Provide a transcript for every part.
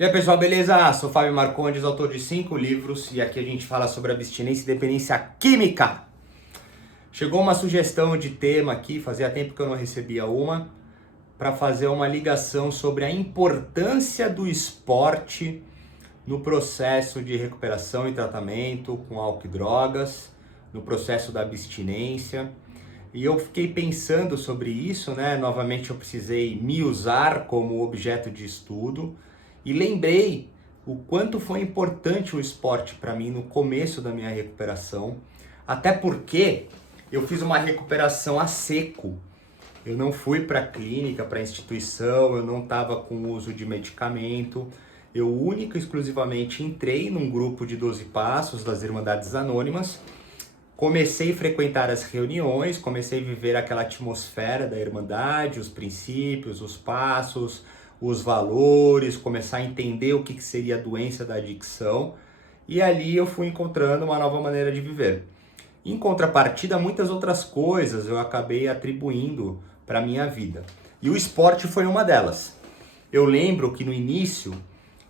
E aí pessoal, beleza? Sou Fábio Marcondes, autor de 5 livros e aqui a gente fala sobre abstinência e dependência química. Chegou uma sugestão de tema aqui, fazia tempo que eu não recebia uma, para fazer uma ligação sobre a importância do esporte no processo de recuperação e tratamento com álcool e drogas, no processo da abstinência. E eu fiquei pensando sobre isso, né? Novamente eu precisei me usar como objeto de estudo e lembrei o quanto foi importante o esporte para mim no começo da minha recuperação, até porque eu fiz uma recuperação a seco. Eu não fui para a clínica, para a instituição, eu não estava com uso de medicamento. Eu única e exclusivamente entrei num grupo de 12 passos das Irmandades Anônimas. Comecei a frequentar as reuniões, comecei a viver aquela atmosfera da Irmandade, os princípios, os passos, os valores, começar a entender o que seria a doença da adicção. E ali eu fui encontrando uma nova maneira de viver. Em contrapartida, muitas outras coisas eu acabei atribuindo para a minha vida. E o esporte foi uma delas. Eu lembro que no início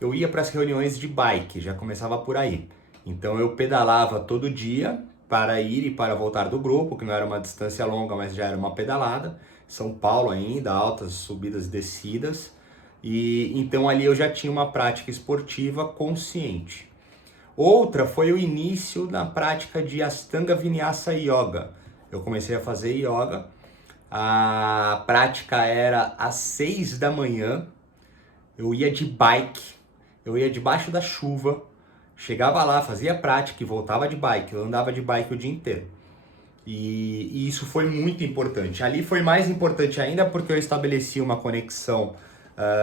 eu ia para as reuniões de bike, já começava por aí. Então eu pedalava todo dia para ir e para voltar do grupo, que não era uma distância longa, mas já era uma pedalada. São Paulo ainda, altas subidas e descidas. E então ali eu já tinha uma prática esportiva consciente. Outra foi o início da prática de Ashtanga Vinyasa Yoga. Eu comecei a fazer yoga. A prática era às 6 da manhã. Eu ia de bike, eu ia debaixo da chuva, chegava lá, fazia prática e voltava de bike. Eu andava de bike o dia inteiro. E isso foi muito importante. Ali foi mais importante ainda porque eu estabeleci uma conexão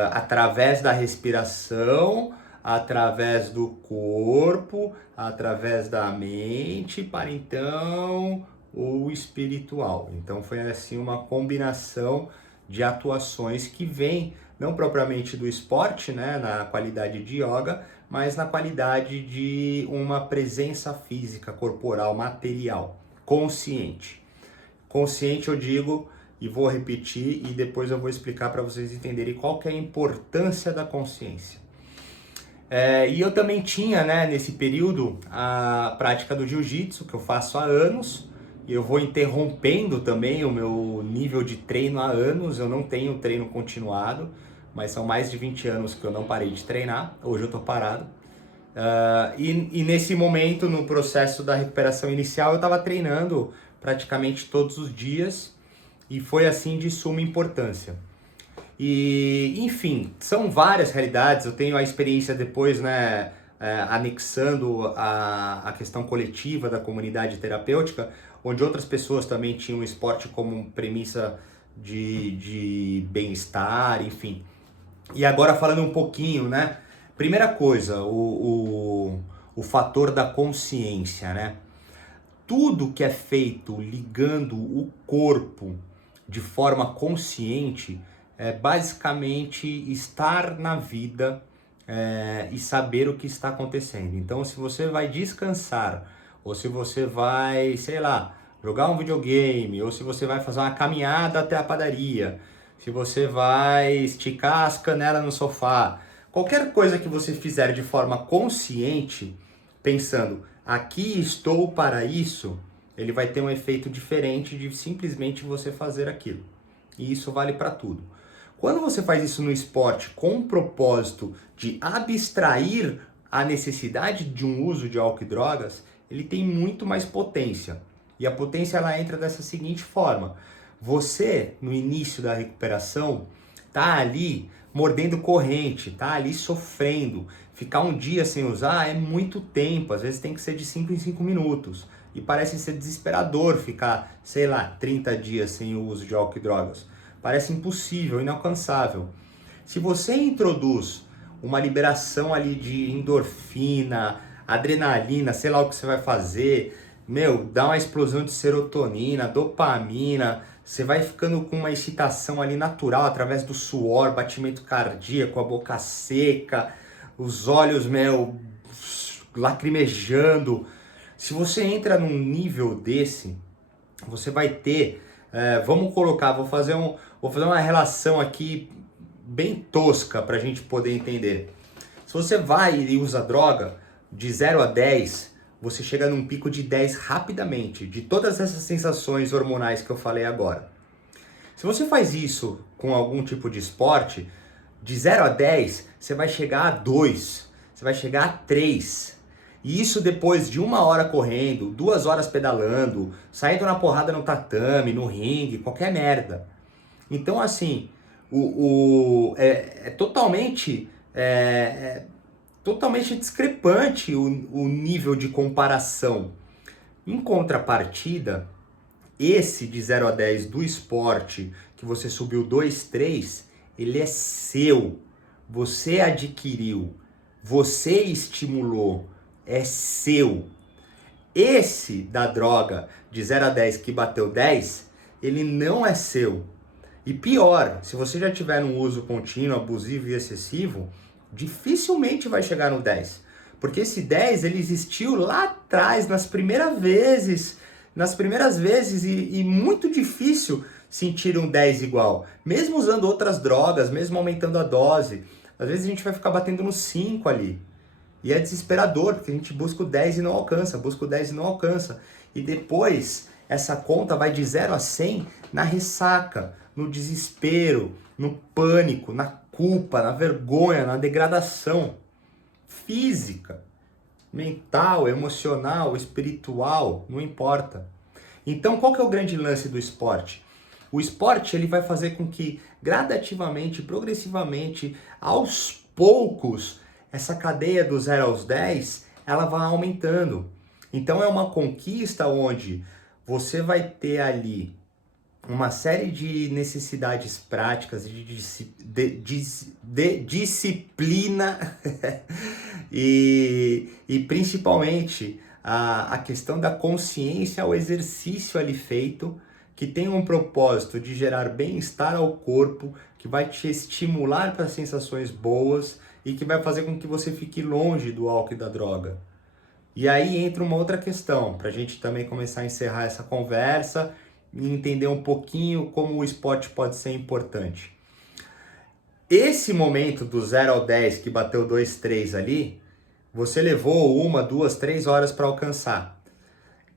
através da respiração, através do corpo, através da mente, para então o espiritual. Então foi assim uma combinação de atuações que vem não propriamente do esporte, né, na qualidade de yoga, mas na qualidade de uma presença física, corporal, material, consciente. Consciente eu digo, e vou repetir, e depois eu vou explicar para vocês entenderem qual que é a importância da consciência. E eu também tinha, né, nesse período, a prática do jiu-jitsu, que eu faço há anos, e eu vou interrompendo também o meu nível de treino há anos. Eu não tenho treino continuado, mas são mais de 20 anos que eu não parei de treinar. Hoje eu tô parado. E nesse momento, no processo da recuperação inicial, eu estava treinando praticamente todos os dias e foi assim de suma importância. E, enfim, são várias realidades. Eu tenho a experiência depois, né, anexando a questão coletiva da comunidade terapêutica, onde outras pessoas também tinham o esporte como premissa de bem-estar, enfim. E agora falando um pouquinho, né? Primeira coisa, o fator da consciência, né? Tudo que é feito ligando o corpo de forma consciente é basicamente estar na vida e saber o que está acontecendo. Então, se você vai descansar, ou se você vai, sei lá, jogar um videogame, ou se você vai fazer uma caminhada até a padaria, se você vai esticar as canelas no sofá, qualquer coisa que você fizer de forma consciente, pensando, aqui estou para isso, ele vai ter um efeito diferente de simplesmente você fazer aquilo. E isso vale para tudo. Quando você faz isso no esporte com o propósito de abstrair a necessidade de um uso de álcool e drogas, ele tem muito mais potência. E a potência ela entra dessa seguinte forma: você, no início da recuperação, tá ali mordendo corrente, tá ali sofrendo. Ficar um dia sem usar é muito tempo, às vezes tem que ser de 5 em 5 minutos. E parece ser desesperador ficar, sei lá, 30 dias sem o uso de álcool e drogas. Parece impossível, inalcançável. Se você introduz uma liberação ali de endorfina, adrenalina, sei lá o que você vai fazer, dá uma explosão de serotonina, dopamina, você vai ficando com uma excitação ali natural através do suor, batimento cardíaco, a boca seca, os olhos, lacrimejando. Se você entra num nível desse, você vai ter, vamos colocar, vou fazer uma relação aqui bem tosca para a gente poder entender. você vai e usa droga, de 0 a 10, você chega num pico de 10 rapidamente, de todas essas sensações hormonais que eu falei agora. Se você faz isso com algum tipo de esporte, de 0 a 10, você vai chegar a 2, você vai chegar a 3. E isso depois de 1 hora correndo, 2 horas pedalando, saindo na porrada no tatame, no ringue, qualquer merda. Então, assim, totalmente discrepante o nível de comparação. Em contrapartida, esse de 0 a 10 do esporte, que você subiu 2, 3, ele é seu. Você adquiriu, você estimulou, é seu. Esse da droga de 0 a 10 que bateu 10, ele não é seu. E pior, se você já tiver um uso contínuo, abusivo e excessivo, dificilmente vai chegar no 10. Porque esse 10, ele existiu lá atrás, nas primeiras vezes, e muito difícil sentir um 10 igual. Mesmo usando outras drogas, mesmo aumentando a dose, às vezes a gente vai ficar batendo no 5 ali. E é desesperador, porque a gente busca o 10 e não alcança, busca o 10 e não alcança. E depois, essa conta vai de 0 a 100 na ressaca, no desespero, no pânico, na culpa, na vergonha, na degradação física, mental, emocional, espiritual, não importa. Então, qual que é o grande lance do esporte? O esporte, ele vai fazer com que gradativamente, progressivamente, aos poucos, essa cadeia do 0 aos 10, ela vai aumentando. Então é uma conquista onde você vai ter ali uma série de necessidades práticas, de disciplina e principalmente a questão da consciência, o exercício ali feito, que tem um propósito de gerar bem-estar ao corpo, que vai te estimular para sensações boas e que vai fazer com que você fique longe do álcool e da droga. E aí entra uma outra questão, para a gente também começar a encerrar essa conversa e entender um pouquinho como o esporte pode ser importante. Esse momento do 0 ao 10 que bateu 2, 3 ali, você levou 1, 2, 3 horas para alcançar.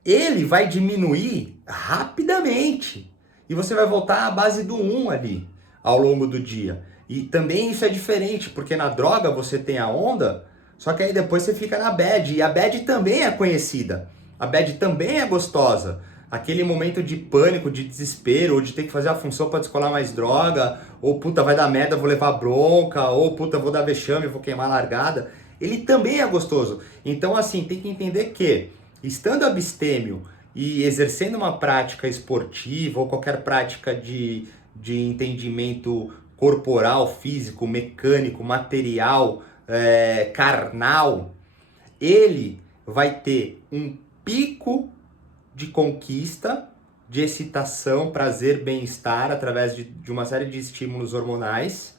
Ele vai diminuir rapidamente e você vai voltar à base do 1 ali ao longo do dia. E também isso é diferente, porque na droga você tem a onda, só que aí depois você fica na bad, e a bad também é conhecida, a bad também é gostosa. Aquele momento de pânico, de desespero, ou de ter que fazer a função para descolar mais droga, ou puta, vai dar merda, vou levar bronca, ou puta, vou dar vexame, vou queimar a largada, ele também é gostoso. Então assim, tem que entender que, estando abstêmio e exercendo uma prática esportiva, ou qualquer prática de entendimento corporal, físico, mecânico, material, carnal, ele vai ter um pico de conquista, de excitação, prazer, bem-estar, através de uma série de estímulos hormonais.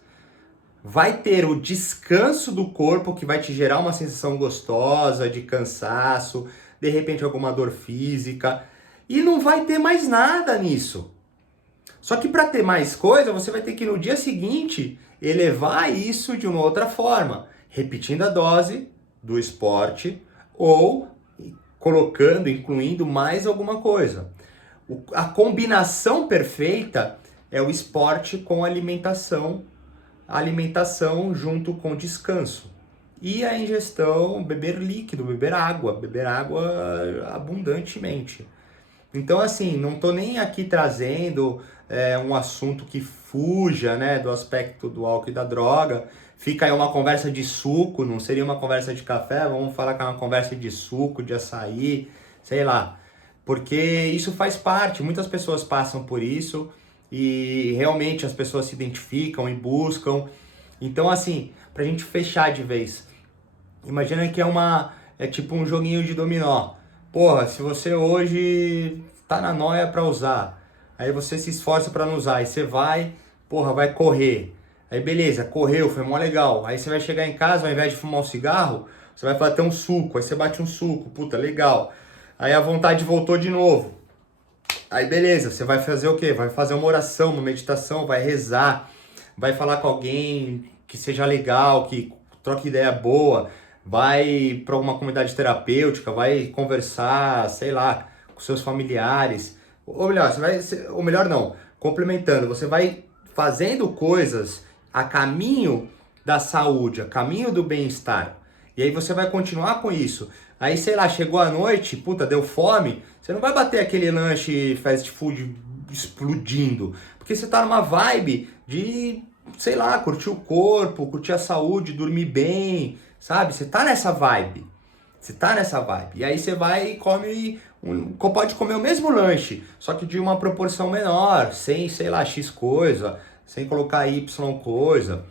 Vai ter o descanso do corpo, que vai te gerar uma sensação gostosa, de cansaço, de repente alguma dor física, e não vai ter mais nada nisso. Só que para ter mais coisa, você vai ter que no dia seguinte elevar isso de uma outra forma, repetindo a dose do esporte ou colocando, incluindo mais alguma coisa. A combinação perfeita é o esporte com alimentação junto com descanso. E a ingestão, beber líquido, beber água abundantemente. Então, assim, não estou nem aqui trazendo um assunto que fuja, né, do aspecto do álcool e da droga. Fica aí uma conversa de suco, não seria uma conversa de café, vamos falar que é uma conversa de suco, de açaí, sei lá. Porque isso faz parte, muitas pessoas passam por isso e realmente as pessoas se identificam e buscam. Então, assim, pra gente fechar de vez, imagina que é tipo um joguinho de dominó. Porra, se você hoje tá na noia pra usar, aí você se esforça pra não usar, aí você vai, porra, vai correr. Aí beleza, correu, foi mó legal. Aí você vai chegar em casa, ao invés de fumar um cigarro, você vai bater um suco, aí você bate um suco, puta, legal. Aí a vontade voltou de novo. Aí beleza, você vai fazer o quê? Vai fazer uma oração, uma meditação, vai rezar, vai falar com alguém que seja legal, que troca ideia boa, vai para uma comunidade terapêutica, vai conversar, sei lá, com seus familiares. Ou melhor, ou melhor não, complementando, você vai fazendo coisas a caminho da saúde, a caminho do bem-estar. E aí você vai continuar com isso. Aí, sei lá, chegou a noite, puta, deu fome, você não vai bater aquele lanche fast food explodindo, porque você tá numa vibe de, sei lá, curtir o corpo, curtir a saúde, dormir bem, sabe? Você tá nessa vibe. Você tá nessa vibe. E aí você vai e come, pode comer o mesmo lanche, só que de uma proporção menor, sem, sei lá, X coisa, sem colocar Y coisa.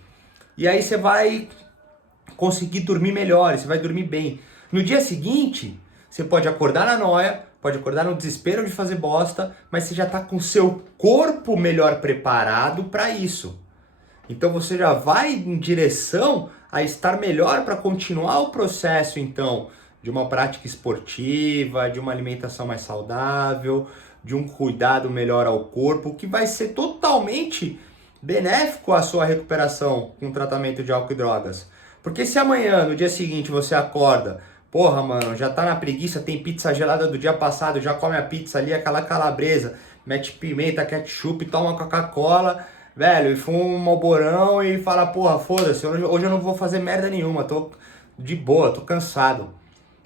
E aí você vai conseguir dormir melhor, você vai dormir bem. No dia seguinte, você pode acordar na noia, pode acordar no desespero de fazer bosta, mas você já tá com o seu corpo melhor preparado para isso. Então você já vai em direção a estar melhor para continuar o processo, então, de uma prática esportiva, de uma alimentação mais saudável, de um cuidado melhor ao corpo, que vai ser totalmente benéfico à sua recuperação com o tratamento de álcool e drogas. Porque se amanhã, no dia seguinte, você acorda, porra, mano, já tá na preguiça, tem pizza gelada do dia passado, já come a pizza ali, aquela calabresa, mete pimenta, ketchup, toma Coca-Cola, velho, e fuma um malborão e fala, porra, foda-se, hoje eu não vou fazer merda nenhuma, tô de boa, tô cansado.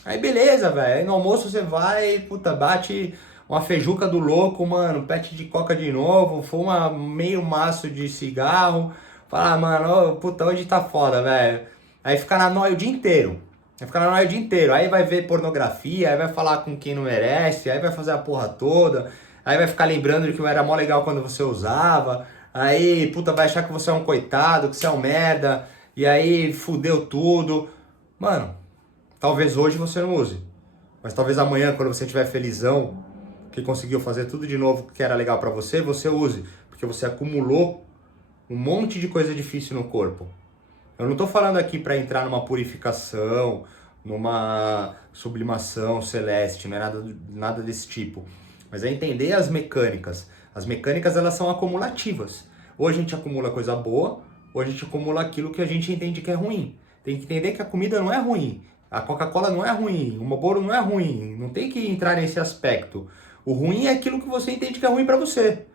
Aí beleza, velho, aí no almoço você vai, puta, bate uma feijuca do louco, mano, pet de coca de novo, fuma meio maço de cigarro, fala, mano, puta, hoje tá foda, velho. Aí fica na nóia o dia inteiro. Aí vai ver pornografia, aí vai falar com quem não merece, aí vai fazer a porra toda, aí vai ficar lembrando de que era mó legal quando você usava, aí, puta, vai achar que você é um coitado, que você é um merda, e aí fudeu tudo. Mano, talvez hoje você não use, mas talvez amanhã, quando você estiver felizão, que conseguiu fazer tudo de novo que era legal pra você, você use, porque você acumulou um monte de coisa difícil no corpo. Eu não tô falando aqui para entrar numa purificação, numa sublimação celeste, não é nada desse tipo. Mas é entender as mecânicas. As mecânicas, elas são acumulativas. Ou a gente acumula coisa boa, ou a gente acumula aquilo que a gente entende que é ruim. Tem que entender que a comida não é ruim, a Coca-Cola não é ruim, o Marlboro não é ruim, não tem que entrar nesse aspecto. O ruim é aquilo que você entende que é ruim para você.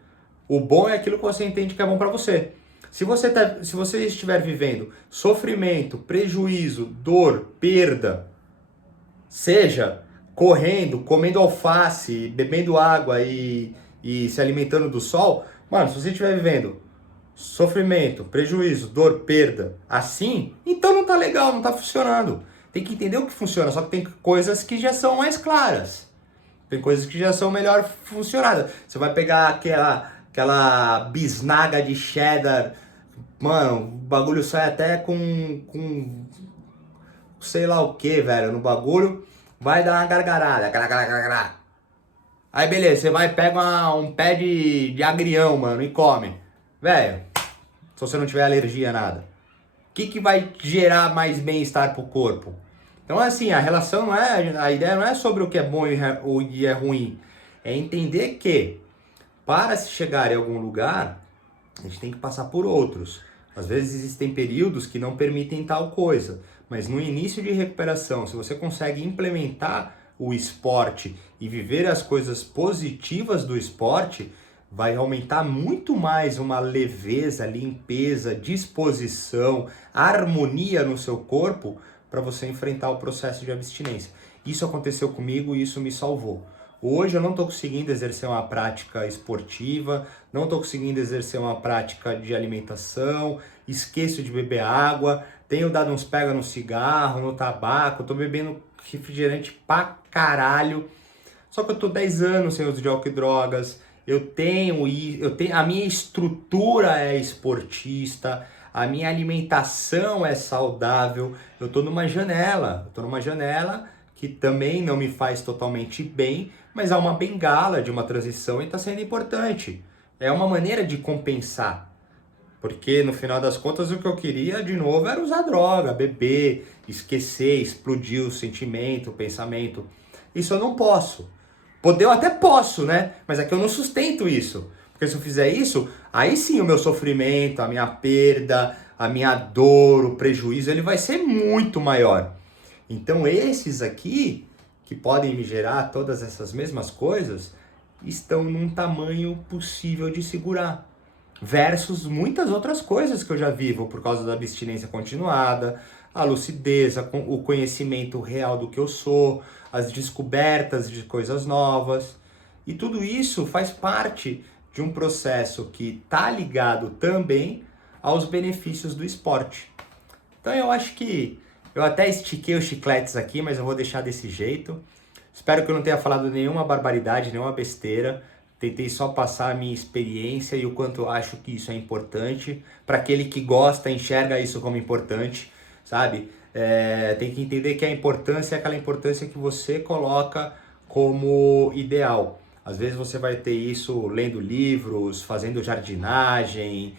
O bom é aquilo que você entende que é bom para você. Se você estiver vivendo sofrimento, prejuízo, dor, perda, seja correndo, comendo alface, bebendo água e se alimentando do sol, mano, se você estiver vivendo sofrimento, prejuízo, dor, perda, assim, então não tá legal, não tá funcionando. Tem que entender o que funciona, só que tem coisas que já são mais claras. Tem coisas que já são melhor funcionadas. Você vai pegar aquela bisnaga de cheddar, mano, o bagulho sai até com sei lá o que, velho, no bagulho, vai dar uma gargarada, aí beleza, você vai e pega um pé de agrião, mano, e come, velho, se você não tiver alergia a nada, o que vai gerar mais bem-estar pro corpo? Então assim, a ideia não é sobre o que é bom e é ruim, é entender que para se chegar em algum lugar, a gente tem que passar por outros. Às vezes existem períodos que não permitem tal coisa, mas no início de recuperação, se você consegue implementar o esporte e viver as coisas positivas do esporte, vai aumentar muito mais uma leveza, limpeza, disposição, harmonia no seu corpo para você enfrentar o processo de abstinência. Isso aconteceu comigo e isso me salvou. Hoje eu não estou conseguindo exercer uma prática esportiva, não estou conseguindo exercer uma prática de alimentação, esqueço de beber água, tenho dado uns pega no cigarro, no tabaco, estou bebendo refrigerante pra caralho. Só que eu estou 10 anos sem uso de álcool e drogas, a minha estrutura é esportista, a minha alimentação é saudável, eu estou numa janela que também não me faz totalmente bem, mas há uma bengala de uma transição e está sendo importante. É uma maneira de compensar. Porque no final das contas o que eu queria de novo era usar droga, beber, esquecer, explodir o sentimento, o pensamento. Isso eu não posso. Poder eu até posso, né? Mas é que eu não sustento isso. Porque se eu fizer isso, aí sim o meu sofrimento, a minha perda, a minha dor, o prejuízo, ele vai ser muito maior. Então esses aqui, que podem me gerar todas essas mesmas coisas, estão num tamanho possível de segurar. Versus muitas outras coisas que eu já vivo por causa da abstinência continuada, a lucidez, o conhecimento real do que eu sou, as descobertas de coisas novas. E tudo isso faz parte de um processo que está ligado também aos benefícios do esporte. Então eu acho que eu até estiquei os chicletes aqui, mas eu vou deixar desse jeito. Espero que eu não tenha falado nenhuma barbaridade, nenhuma besteira. Tentei só passar a minha experiência e o quanto eu acho que isso é importante. Para aquele que gosta, enxerga isso como importante, sabe? Tem que entender que a importância é aquela importância que você coloca como ideal. Às vezes você vai ter isso lendo livros, fazendo jardinagem,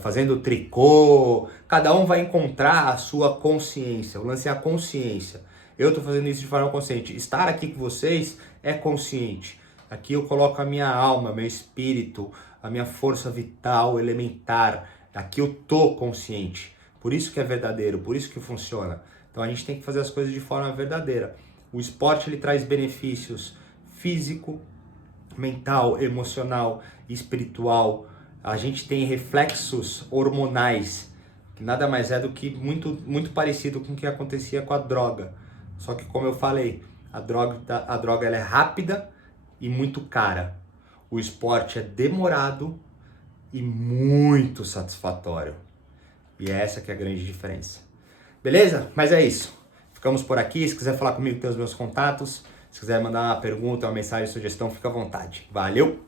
fazendo tricô. Cada um vai encontrar a sua consciência. O lance é a consciência. Eu estou fazendo isso de forma consciente. Estar aqui com vocês é consciente. Aqui eu coloco a minha alma, meu espírito, a minha força vital, elementar. Aqui eu tô consciente. Por isso que é verdadeiro, por isso que funciona. Então a gente tem que fazer as coisas de forma verdadeira. O esporte ele traz benefícios físico, mental, emocional, espiritual. A gente tem reflexos hormonais, que nada mais é do que muito parecido com o que acontecia com a droga. Só que como eu falei, a droga ela é rápida e muito cara. O esporte é demorado e muito satisfatório. E é essa que é a grande diferença. Beleza? Mas é isso. Ficamos por aqui. Se quiser falar comigo, tem os meus contatos. Se quiser mandar uma pergunta, uma mensagem, sugestão, fica à vontade. Valeu!